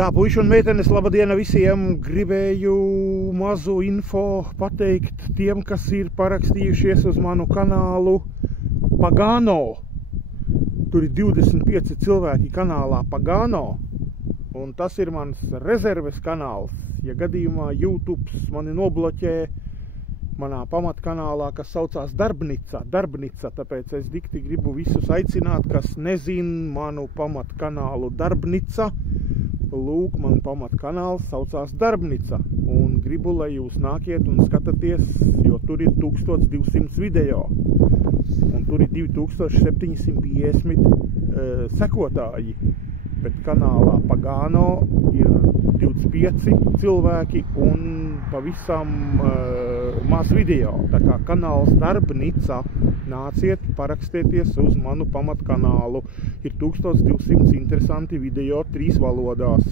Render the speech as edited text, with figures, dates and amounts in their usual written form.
Tā, puiši un meitenes, labadiena visiem! Gribēju mazu info pateikt tiem, kas ir parakstījušies uz manu kanālu Pagano. Tur ir 25 cilvēki kanālā Pagano, un tas ir mans rezerves kanāls. Ja gadījumā YouTube mani nobloķē manā pamatkanālā, kas saucās Darbnica, tāpēc es dikti gribu visus aicināt, kas nezin manu pamatkanālu Darbnica. Lūk, man pamatkanāls saucās Darbnica, un gribu, lai jūs nākiet un skatāties, jo tur ir 1200 video, un tur ir 2750 sekotāji, bet kanālā Pagano ir 25 cilvēki un pavisam maz video. Tā kā kanāls Darbnica, nāciet, parakstieties uz manu pamatkanālu. Ir 1200 interesanti video 3 valodās.